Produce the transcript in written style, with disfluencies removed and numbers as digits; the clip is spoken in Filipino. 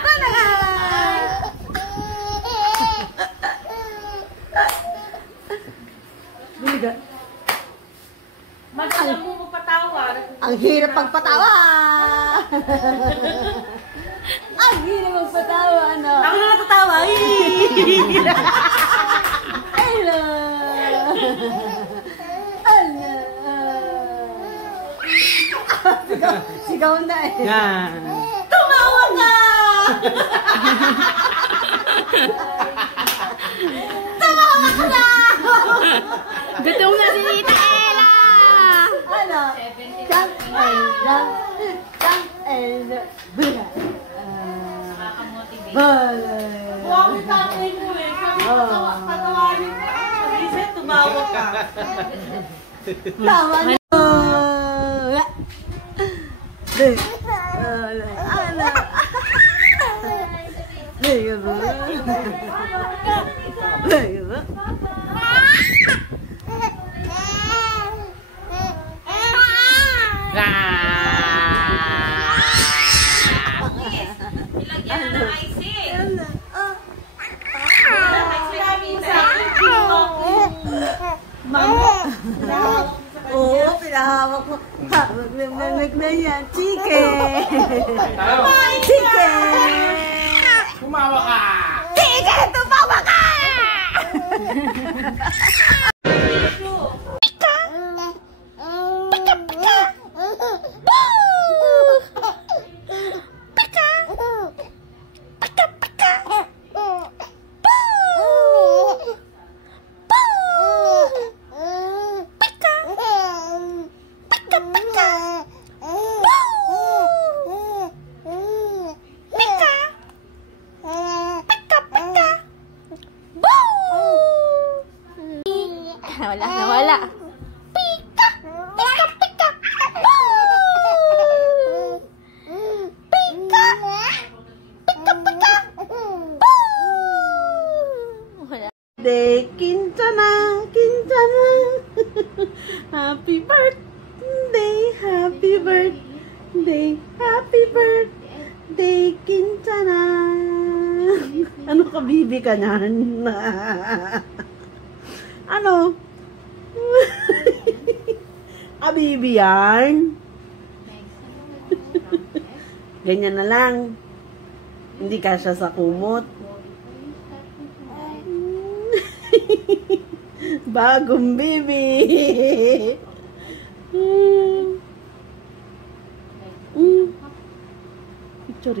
Talaga! Biga. Madala mo magpatawa. Ang hirap magpatawa! Ang hirap magpatawa, ano? Ako na natatawa. Hello! Hello! Sigaw na eh. Yan. Tumawa ka! Tumawa ka na! Gutom na si Tita Ella! Ano? Jump and jump. Jump and jump. Balay. Huwag kita mo eh. Patawarin ka. Sabi tumawag ka. Tama na. Oo, pinahawak ko. Hawak na yan. Chicken! Chicken! Tumawa ka! Chicken! Tumawa ka! Pika! Pika! Pika! Boo! Pika! Pika! Pika! Boo! Wala na, wala. Pika! Pika! Pika! Boo! Pika! Pika! Pika! Boo! Wala. Kintsana! Kintsana! Happy birthday! Happy birthday! Happy birthday! Kintsana! Ano ka, bibi ka niyan? Ano? Bibi yan? Ganyan na lang. Hindi kasya sa kumot. Bagong bibi. Picture